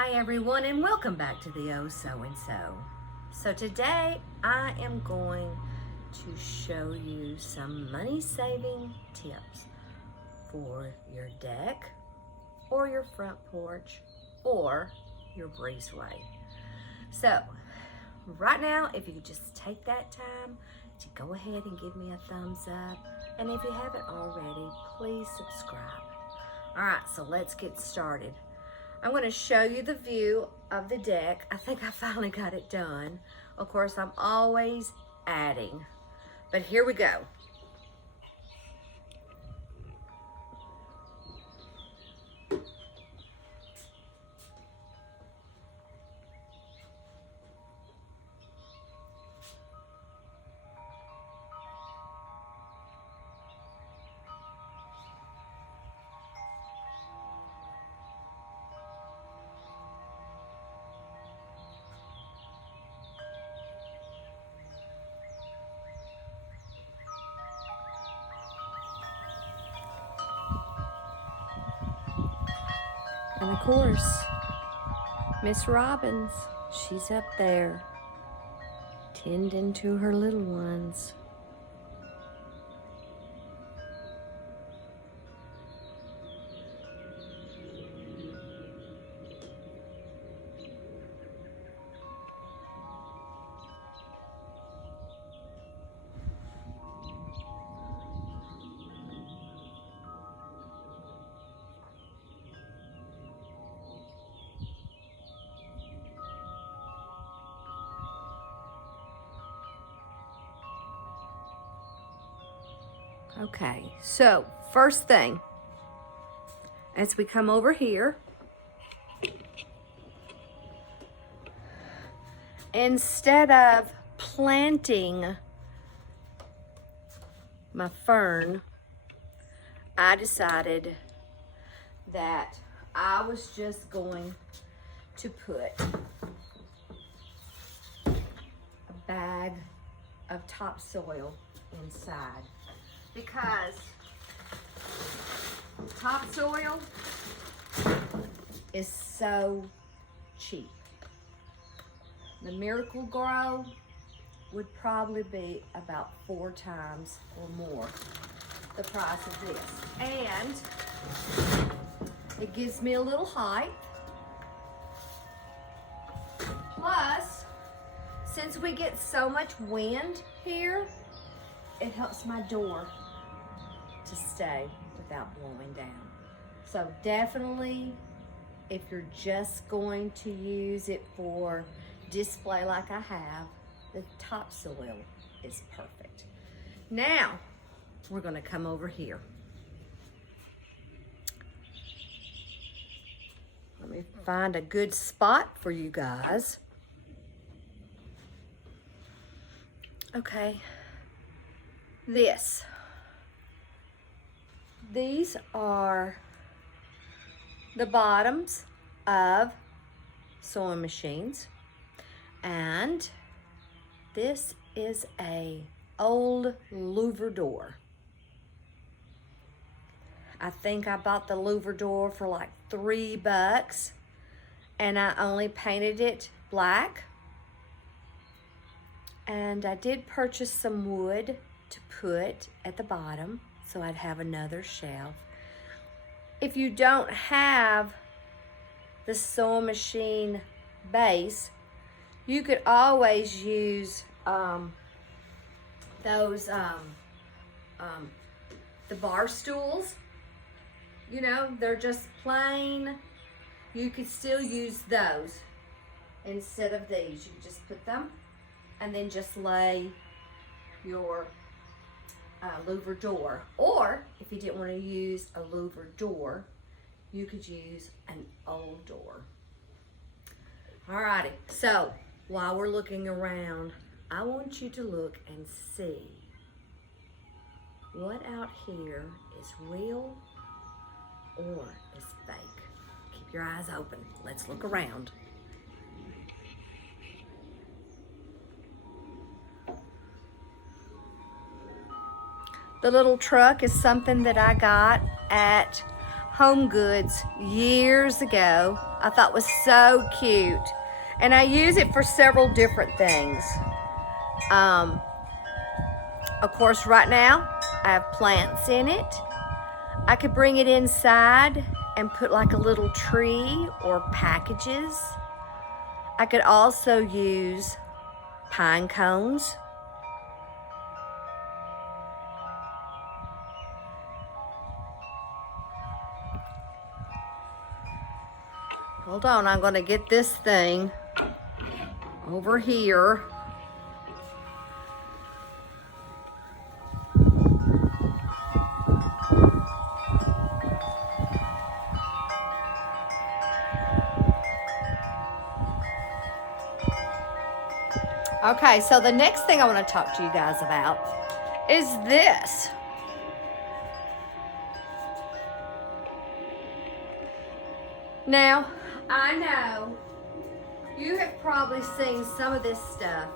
Hi everyone, and welcome back to the Oh So and So. So today I am going to show you some money saving tips for your deck or your front porch or your breezeway. So right now, if you could just take that time to go ahead and give me a thumbs up, and if you haven't already, please subscribe. All right, so let's get started. I'm going to show you the view of the deck. I think I finally got it done. Of course, I'm always adding, but here we go. And of course, Miss Robbins, she's up there tending to her little ones. Okay, so first thing, as we come over here, instead of planting my fern, I decided that I was just going to put a bag of topsoil inside, because topsoil is so cheap. The Miracle Grow would probably be about 4 times or more the price of this. And it gives me a little height. Plus, since we get so much wind here, it helps my door to stay without blowing down. So definitely, if you're just going to use it for display like I have, the topsoil is perfect. Now, we're gonna come over here. Let me find a good spot for you guys. Okay. These are the bottoms of sewing machines, and this is a old louver door. I think I bought the louver door for like $3, and I only painted it black. And I did purchase some wood to put at the bottom so I'd have another shelf. If you don't have the sewing machine base, you could always use those the bar stools. You know, they're just plain. You could still use those instead of these. You could just put them and then just lay your louver door. Or if you didn't want to use a louver door, you could use an old door. Alrighty, so while we're looking around, I want you to look and see what out here is real or is fake. Keep your eyes open. Let's look around. The little truck is something that I got at Home Goods years ago. I thought was so cute. And I use it for several different things. Of course, right now, I have plants in it. I could bring it inside and put like a little tree or packages. I could also use pine cones. Hold on, I'm gonna get this thing over here. Okay, so the next thing I want to talk to you guys about is this. Now, I know you have probably seen some of this stuff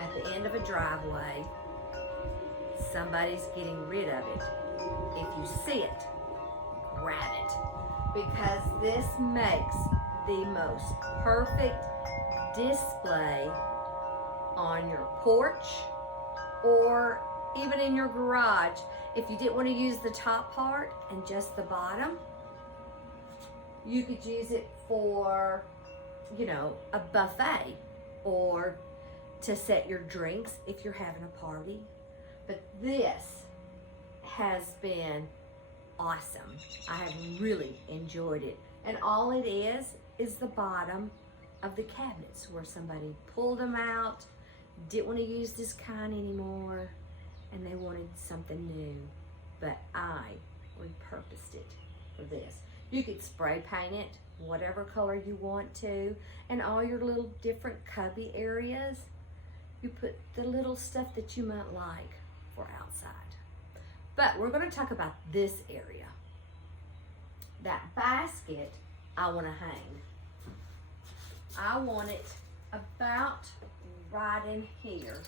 at the end of a driveway. Somebody's getting rid of it. If you see it, grab it, because this makes the most perfect display on your porch or even in your garage. If you didn't want to use the top part and just the bottom, you could use it for, you know, a buffet or to set your drinks if you're having a party. But this has been awesome. I have really enjoyed it. And all it is the bottom of the cabinets where somebody pulled them out, didn't want to use this kind anymore, and they wanted something new. But I repurposed it for this. You could spray paint it whatever color you want to, and all your little different cubby areas, you put the little stuff that you might like for outside. But we're going to talk about this area. That basket I want to hang. I want it about right in here.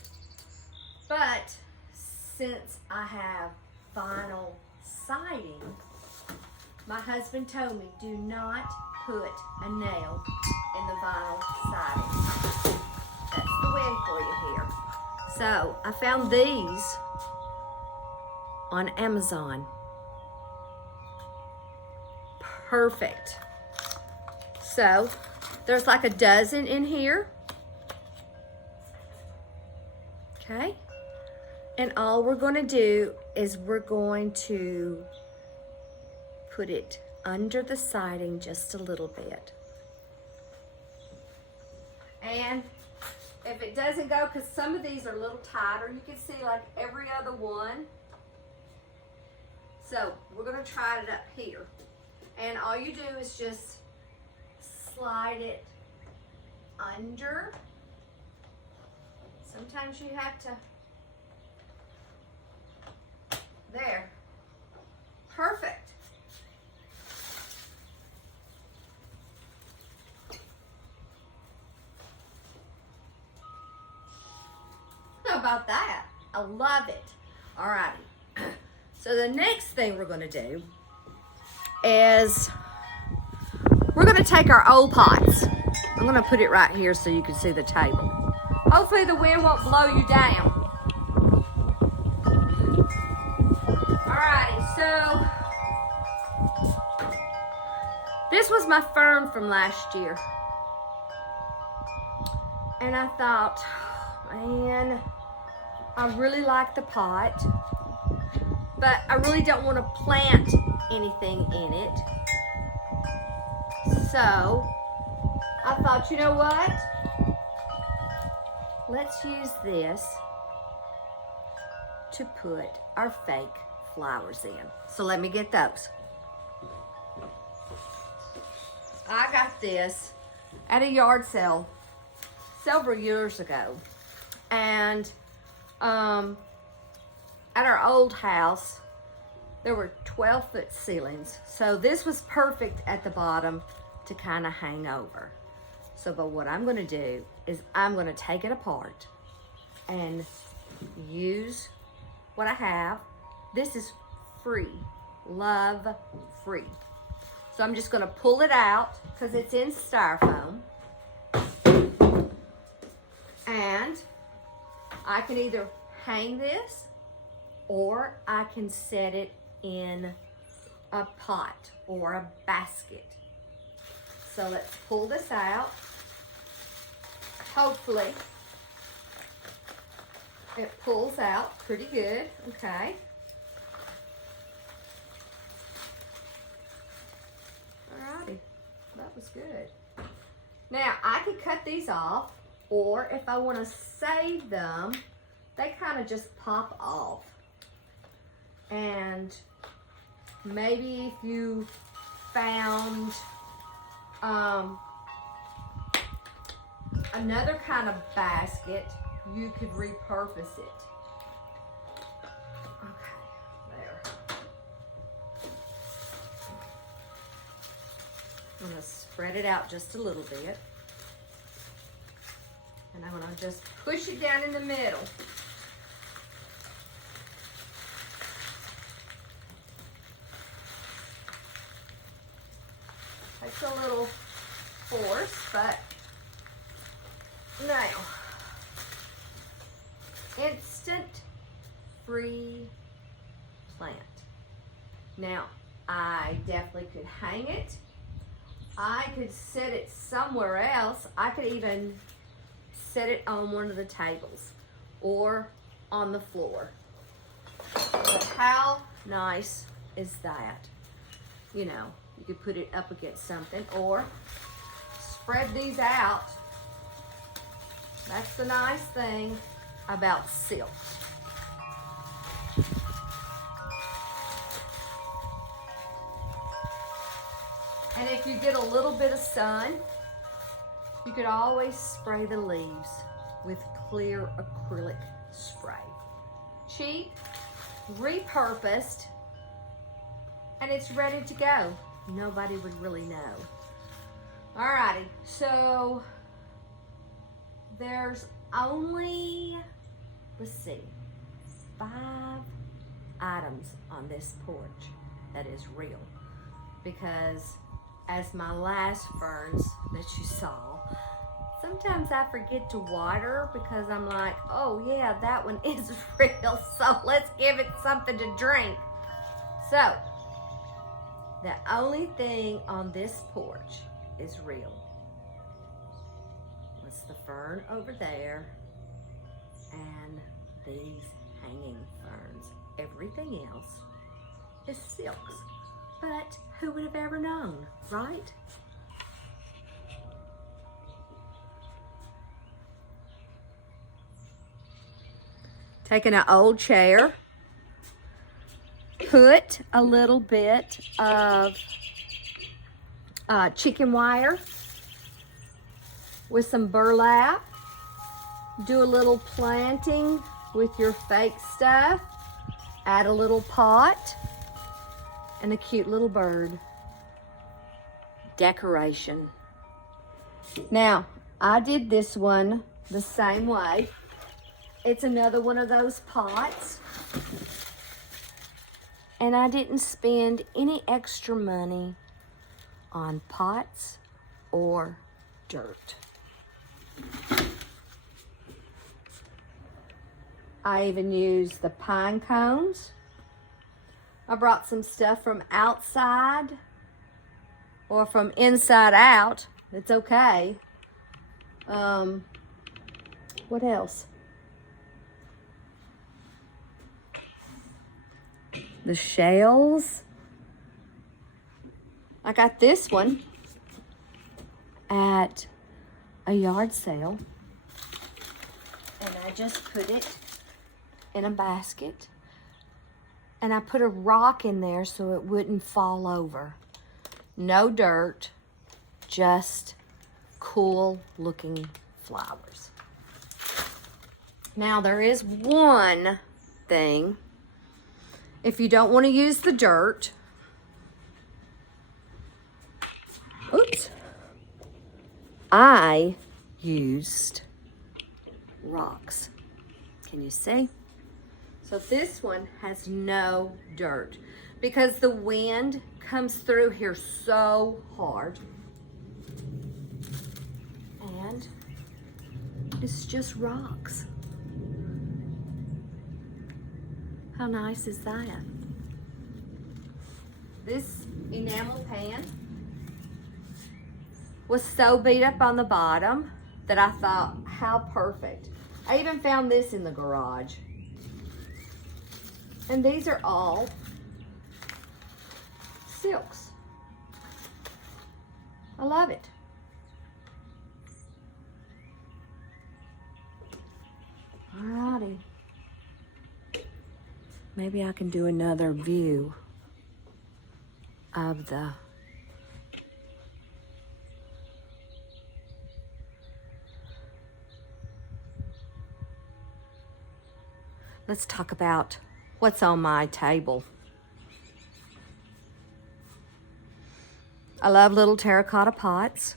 But since I have vinyl siding, my husband told me do not put a nail in the vinyl siding. That's the win for you here. So I found these on Amazon. Perfect. So there's like a dozen in here. Okay. And all we're going to do is we're going to put it under the siding just a little bit. And if it doesn't go, because some of these are a little tighter, you can see like every other one. So we're going to try it up here. And all you do is just slide it under. Sometimes you have to. There. Perfect. How about that? I love it. Alrighty. So the next thing we're going to do is we're going to take our old pots. I'm going to put it right here so you can see the table. Hopefully the wind won't blow you down. Alrighty, so this was my fern from last year. And I thought, man, I really like the pot, but I really don't want to plant anything in it. So I thought, you know what? Let's use this to put our fake flowers in. So let me get those. I got this at a yard sale several years ago. And at our old house, there were 12-foot ceilings. So this was perfect at the bottom to kind of hang over. So, but what I'm going to do is I'm going to take it apart and use what I have. This is free love free. So I'm just gonna pull it out because it's in styrofoam. And I can either hang this or I can set it in a pot or a basket. So let's pull this out. Hopefully it pulls out pretty good, okay. Alrighty, that was good. Now I could cut these off, or if I want to save them, they kind of just pop off. And maybe if you found another kind of basket, you could repurpose it. Okay, there. I'm gonna spread it out just a little bit. And I'm gonna just push it down in the middle. Takes a little force, but now, instant free plant. Now, I definitely could hang it. I could set it somewhere else. I could even set it on one of the tables or on the floor. But how nice is that? You know, you could put it up against something or spread these out. That's the nice thing about silk. And if you get a little bit of sun, you could always spray the leaves with clear acrylic spray. Cheap, repurposed, and it's ready to go. Nobody would really know. Alrighty, so there's only, let's see, 5 items on this porch that is real. Because as my last ferns that you saw, sometimes I forget to water because I'm like, oh yeah, that one is real, so let's give it something to drink. So, the only thing on this porch is real. What's the fern over there and these hanging ferns. Everything else is silks. But who would have ever known, right? Taking an old chair, put a little bit of chicken wire with some burlap, do a little planting with your fake stuff, add a little pot, and a cute little bird. Decoration. Now, I did this one the same way. It's another one of those pots. And I didn't spend any extra money on pots or dirt. I even used the pine cones. I brought some stuff from outside or from inside out. It's okay. What else? The shells. I got this one at a yard sale. And I just put it in a basket. And I put a rock in there so it wouldn't fall over. No dirt, just cool looking flowers. Now there is one thing. If you don't want to use the dirt, oops, I used rocks. Can you see? So this one has no dirt. because the wind comes through here so hard. And it's just rocks. How nice is that? This enamel pan was so beat up on the bottom that I thought, how perfect. I even found this in the garage. And these are all silks. I love it. Alrighty. Maybe I can do another view of the let's talk about what's on my table. I love little terracotta pots.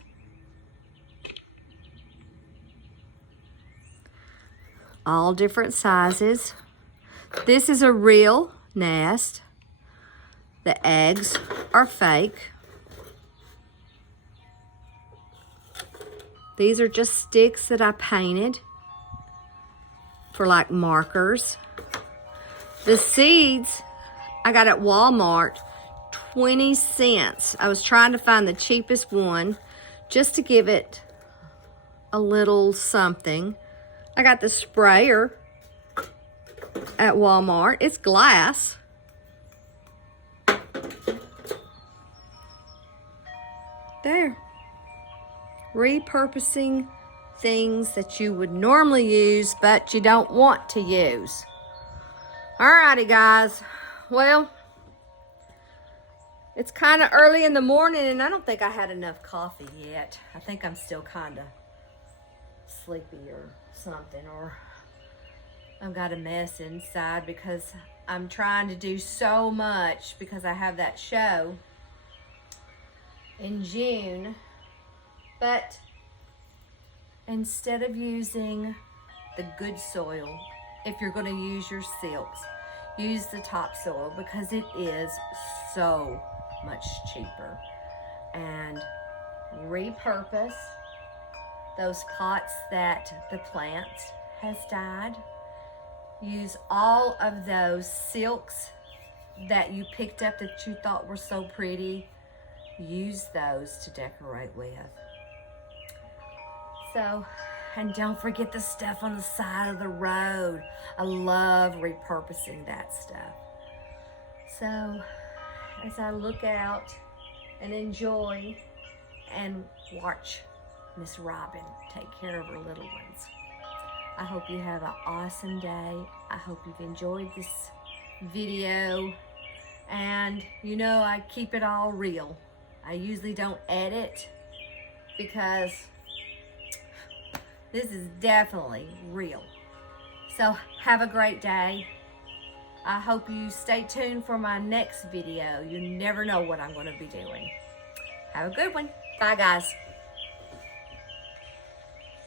All different sizes. This is a real nest. The eggs are fake. These are just sticks that I painted for like markers. The seeds I got at Walmart, 20 cents. I was trying to find the cheapest one just to give it a little something. I got the sprayer at Walmart. It's glass. There. Repurposing things that you would normally use, but you don't want to use. Alrighty, guys. Well, it's kind of early in the morning, and I don't think I had enough coffee yet. I think I'm still kind of sleepy or something, or I've got a mess inside because I'm trying to do so much because I have that show in June. But instead of using the good soil, if you're going to use your silks, use the topsoil because it is so much cheaper. And repurpose those pots that the plant has died. Use all of those silks that you picked up that you thought were so pretty. Use those to decorate with. So, and don't forget the stuff on the side of the road. I love repurposing that stuff. So, as I look out and enjoy and watch Miss Robin take care of her little ones, I hope you have an awesome day. I hope you've enjoyed this video. And you know, I keep it all real. I usually don't edit because this is definitely real. So have a great day. I hope you stay tuned for my next video. You never know what I'm going to be doing. Have a good one. Bye, guys.